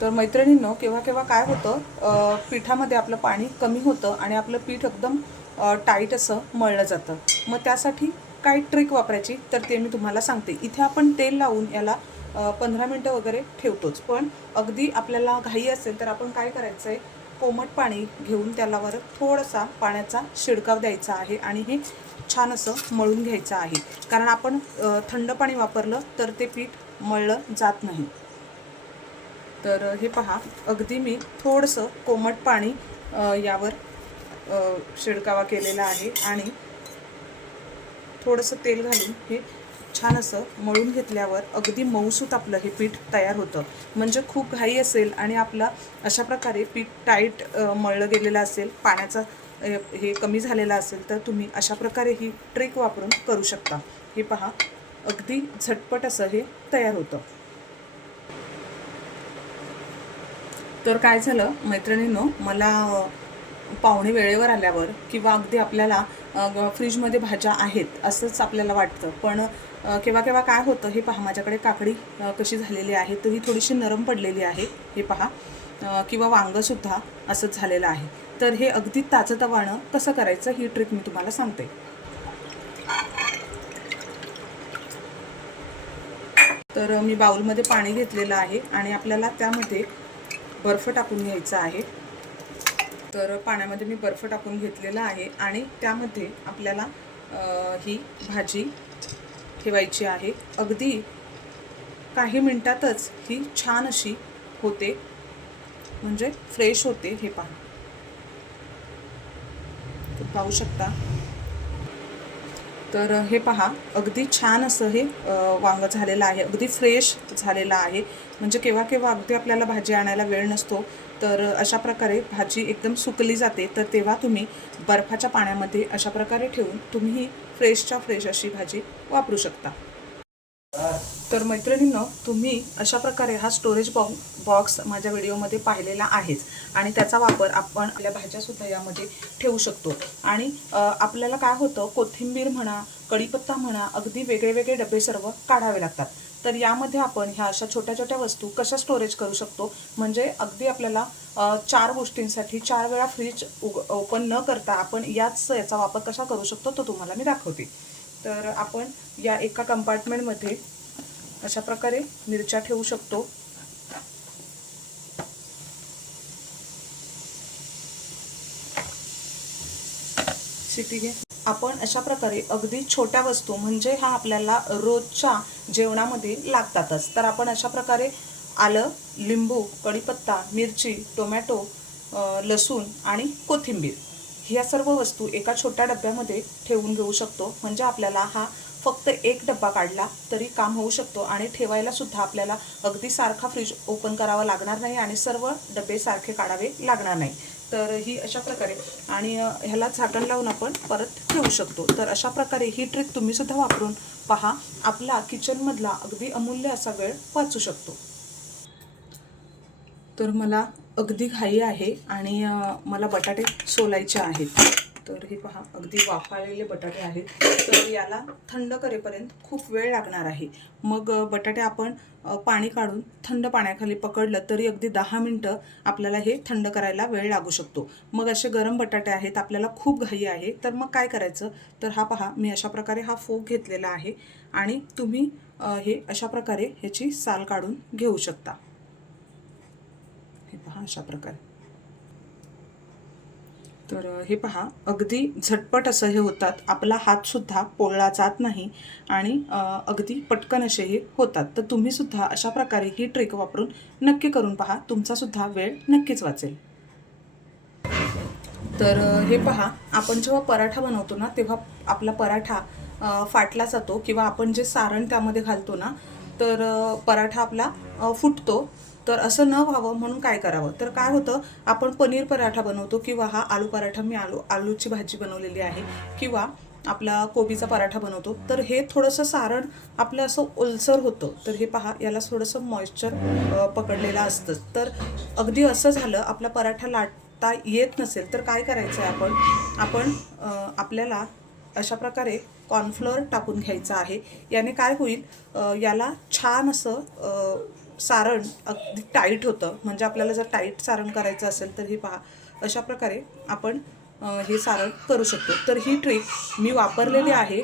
तर मैत्रिणींनो केव्हा केव्हा काय होतं पिठामध्ये आपलं पाणी कमी होतं आणि आपलं पीठ एकदम टाईट असं मळलं जातं. मग त्यासाठी काय ट्रिक वापरायची तर ते मी तुम्हाला सांगते. इथे आपण तेल लावून याला पंधरा मिनटं वगैरे ठेवतोच. पण अगदी आपल्याला घाई असेल तर आपण काय करायचं आहे कोमट पाणी घेऊन त्यालावर थोडासा पाण्याचा शिडकाव द्यायचा आहे आणि हे छान असं मळून घ्यायचं आहे. कारण आपण थंड पाणी वापरलं तर ते पीठ मळलं जात नाही. तर हे पहा. अगदी मी थोडंसं कोमट पाणी यावर शिडकावा केलेला आहे आणि थोडंसं तेल घालून हे छान असं मळून घेतल्यावर अगदी मऊसूत आपलं हे पीठ तयार होतं. म्हणजे खूप घाई असेल आणि आपला अशा प्रकारे पीठ टाईट मळलं गेलेलं असेल पाण्याचा हे कमी झालेलं असेल तर तुम्ही अशा प्रकारे ही ट्रिक वापरून करू शकता. हे पहा. अगदी झटपट असं हे तयार होतं. तर काय झालं मैत्रिणींनो मला पाहुणे वेळेवर आल्यावर किंवा अगदी आपल्याला फ्रीजमध्ये भाज्या आहेत असंच आपल्याला वाटतं. पण केव्हा केव्हा काय होतं हे पहा माझ्याकडे काकडी कशी झालेली आहे तर ही थोडीशी नरम पडलेली आहे हे पहा. किंवा वांगंसुद्धा असंच झालेलं आहे. तर हे अगदी ताजंतवाणं कसं करायचं ही ट्रिक मी तुम्हाला सांगते. तर मी बाउलमध्ये पाणी घेतलेलं आहे आणि आपल्याला त्यामध्ये बर्फ टाकून घ्यायचा आहे. तर पाण्यामध्ये मी बर्फ टाकून घेतलेला आहे आणि त्यामध्ये आपल्याला ही भाजी ठेवायची आहे. अगदी काही मिनटातच ही छान अशी होते. म्हणजे फ्रेश होते हे पहा. पाहू शकता. तर हे पहा अगदी छान असं हे वांग वांगं झालेलं आहे अगदी फ्रेश झालेलं आहे. म्हणजे केव्हा केव्हा अगदी आपल्याला भाजी आणायला वेळ नसतो तर अशा प्रकारे भाजी एकदम सुकली जाते तर तेव्हा तुम्ही बर्फाच्या पाण्यामध्ये अशा प्रकारे ठेवून तुम्ही फ्रेशच्या फ्रेश अशी भाजी वापरू शकता. तर मैत्रिणींनो तुम्ही अशा प्रकारे हा स्टोरेज बॉ बॉक्स माझ्या व्हिडिओमध्ये पाहिलेला आहेच. आणि त्याचा वापर आपण आपल्या भाज्यासुद्धा यामध्ये ठेवू शकतो. आणि आपल्याला काय होतं कोथिंबीर म्हणा कढीपत्ता म्हणा अगदी वेगळे वेगळे डबे सर्व काढावे लागतात. तर यामध्ये आपण ह्या अशा छोट्या छोट्या वस्तू कशा स्टोरेज करू शकतो? म्हणजे अगदी आपल्याला चार गोष्टींसाठी चार वेळा फ्रीज उग ओपन न करता आपण याच याचा वापर कसा करू शकतो तो तुम्हाला मी दाखवते. तर आपण या एका कंपार्टमेंटमध्ये अशा प्रकारे मिरच्या ठेवू शकतो. शिटी घे. आपण अशा प्रकारे अगदी छोट्या वस्तू म्हणजे हा आपल्याला रोजच्या जेवणामध्ये लागतातच. तर आपण अशा प्रकारे आलं लिंबू कढीपत्ता मिरची टोमॅटो लसूण आणि कोथिंबीर ह्या सर्व वस्तू एका छोट्या डब्यामध्ये ठेवून घेऊ शकतो. म्हणजे आपल्याला हा फक्त एक डब्बा काढला तरी काम होऊ शकतो आणि ठेवायला सुद्धा आपल्याला अगदी सारखा फ्रीज ओपन करावा लागणार नाही आणि सर्व डबे सारखे काढावे लागणार नाही. तर ही अशा प्रकारे आणि ह्याला झाकण लावून आपण परत ठेवू शकतो. तर अशा प्रकारे ही ट्रिक तुम्ही सुद्धा वापरून पहा. आपला किचनमधला अगदी अमूल्य असा वेळ वाचू शकतो. तर मला अगदी घाई आहे आणि मला बटाटे सोलायचे आहेत. तर हे पहा अगदी वाफाळलेले बटाटे आहेत. तर याला थंड करेपर्यंत खूप वेळ लागणार आहे. मग बटाटे आपण पाणी काढून थंड पाण्याखाली पकडलं तरी अगदी दहा मिनटं आपल्याला हे थंड करायला वेळ लागू शकतो. मग असे गरम बटाटे आहेत आपल्याला खूप घाई आहे. तर मग काय करायचं? तर हा पहा मी अशा प्रकारे हा फोक घेतलेला आहे आणि तुम्ही हे अशा प्रकारे ह्याची साल काढून घेऊ शकता. हे पहा अशा प्रकारे. तर हे पहा अगदी झटपट असं हे होतात. आपला हातसुद्धा पोळला जात नाही आणि अगदी पटकन असे हे होतात. तर तुम्हीसुद्धा अशा प्रकारे ही ट्रिक वापरून नक्की करून पहा. तुमचासुद्धा वेळ नक्कीच वाचेल. तर हे पहा आपण जेव्हा पराठा बनवतो ना तेव्हा आपला पराठा फाटला जातो किंवा आपण जे सारण त्यामध्ये घालतो ना तर पराठा आपला फुटतो. तर असं न व्हावं म्हणून काय करावं? तर काय होतं? आपण पनीर पराठा बनवतो किंवा हा आलू पराठा मी आलू आलूची भाजी बनवलेली आहे. किंवा आपला कोबीचा पराठा बनवतो. तर हे थोडंसं सारण आपलं असं ओलसर होतं. तर हे पहा याला थोडंसं मॉइश्चर पकडलेलं असतं. तर अगदी असं झालं आपला पराठा लाटता येत नसेल तर काय करायचं आहे आपण आपण आपल्याला अशा प्रकारे कॉर्नफ्लोअर टाकून घ्यायचं आहे. याने काय होईल? याला छान असं सारण अगदी टाईट होतं. म्हणजे आपल्याला जर टाईट सारण करायचं असेल तर हे पहा. अशा प्रकारे आपण हे सारण करू शकतो. तर ही ट्रिक मी वापरलेली आहे.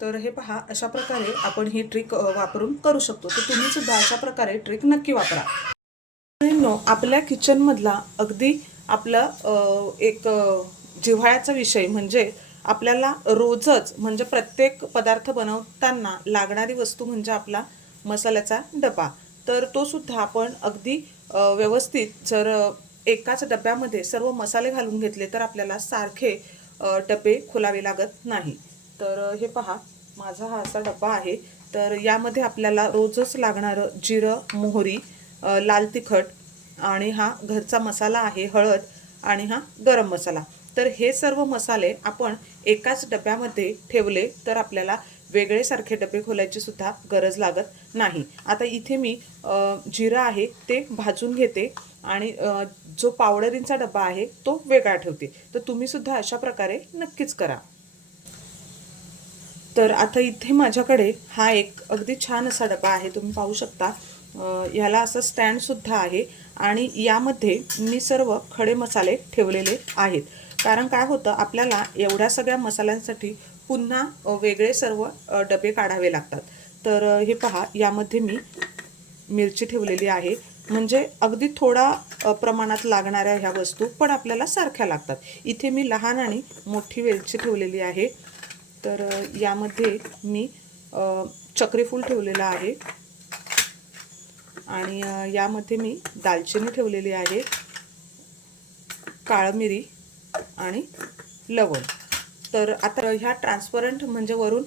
तर हे पहा अशा प्रकारे आपण ही ट्रिक वापरून करू शकतो. तर तुम्ही सुद्धा अशा प्रकारे ट्रिक नक्की वापरा. आपल्या किचनमधला अगदी आपला एक जिव्हाळ्याचा विषय म्हणजे आपल्याला रोजच म्हणजे प्रत्येक पदार्थ बनवताना लागणारी वस्तू म्हणजे आपला मसाल्याचा डबा. तर तो सुद्धा आपण अगदी व्यवस्थित जर एकाच डब्यामध्ये सर्व मसाले घालून घेतले तर आपल्याला सारखे डबे खोलावे लागत नाही. तर हे पहा माझा हा असा डबा आहे. तर यामध्ये आपल्याला रोजच लागणारं जिरं मोहरी लाल तिखट आणि हा घरचा मसाला आहे हळद आणि हा गरम मसाला. तर हे सर्व मसाले आपण एकाच डब्यामध्ये ठेवले तर आपल्याला वेगळे सारखे डबे खोलायची सुद्धा गरज लागत नाही. आता इथे मी जिरा जिरं आहे ते भाजून घेते आणि जो पावडरींचा डबा आहे तो वेगळा ठेवते. तर तुम्ही सुद्धा अशा प्रकारे नक्कीच करा. तर आता इथे माझ्याकडे हा एक अगदी छान असा डबा आहे तुम्ही पाहू शकता. अ, ह्याला असं स्टँडसुद्धा आहे आणि यामध्ये मी सर्व खडे मसाले ठेवलेले आहेत. कारण काय होतं आपल्याला एवढ्या सगळ्या मसाल्यांसाठी पुन्हा वेगळे सर्व डबे काढावे लागतात. तर हे पहा यामध्ये मी मिरची ठेवलेली आहे. म्हणजे अगदी थोडा प्रमाणात लागणाऱ्या ह्या वस्तू पण आपल्याला सारख्या लागतात. इथे मी लहान आणि मोठी वेलची ठेवलेली आहे. तर यामध्ये मी चक्रीफूल ठेवलेलं आहे. आणि यामध्ये मी दालचिनी ठेवलेली आहे. काळमिरी आणि लवण. तर आता ह्या ट्रान्सपरंट म्हणजे वरून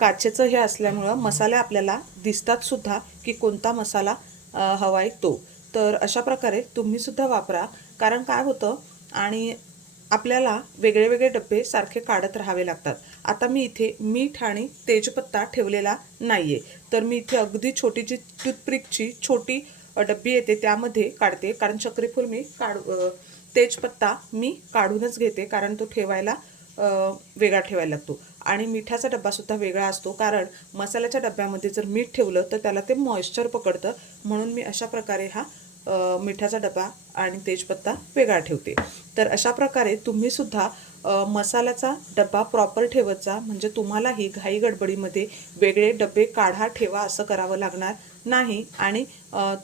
काचेचं हे असल्यामुळं मसाले आपल्याला दिसतात सुद्धा की कोणता मसाला हवा आहे तो. तर अशा प्रकारे तुम्ही सुद्धा वापरा. कारण काय होतं आणि आपल्याला वेगळे वेगळे डबे सारखे काढत राहावे लागतात. आता मी इथे मीठ आणि तेजपत्ता ठेवलेला नाही आहे तर मी इथे अगदी छोटी जी टूथपिकची छोटी डब्बी येते त्यामध्ये काढते. कारण चक्रीफूल मी काढू तेजपत्ता मी काढूनच घेते कारण तो ठेवायला वेगळा ठेवायला लागतो. आणि मिठाचा डब्बासुद्धा वेगळा असतो कारण मसाल्याच्या डब्यामध्ये जर मीठ ठेवलं तर त्याला ते मॉइश्चर पकडतं. म्हणून मी अशा प्रकारे हा मिठाचा डबा आणि तेजपत्ता वेगळा ठेवते. तर अशा प्रकारे तुम्ही सुद्धा मसाल्याचा डब्बा प्रॉपर ठेवत जा. म्हणजे तुम्हालाही घाई गडबडीमध्ये वेगळे डबे काढा ठेवा असं करावं लागणार नाही. आणि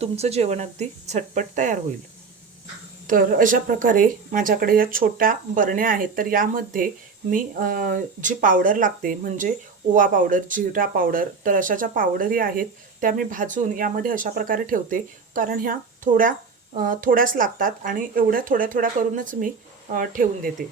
तुमचं जेवण अगदी झटपट तयार होईल. तर अशा प्रकारे माझ्याकडे या छोट्या बरण्या आहेत. तर यामध्ये मी जी पावडर लागते म्हणजे ओवा पावडर जिरा पावडर तर अशा ज्या पावडरी आहेत त्या मी भाजून यामध्ये अशा प्रकारे ठेवते. कारण ह्या थोड्या थोड्याच लागतात आणि एवढ्या थोड्या थोड्या करूनच मी ठेवून देते.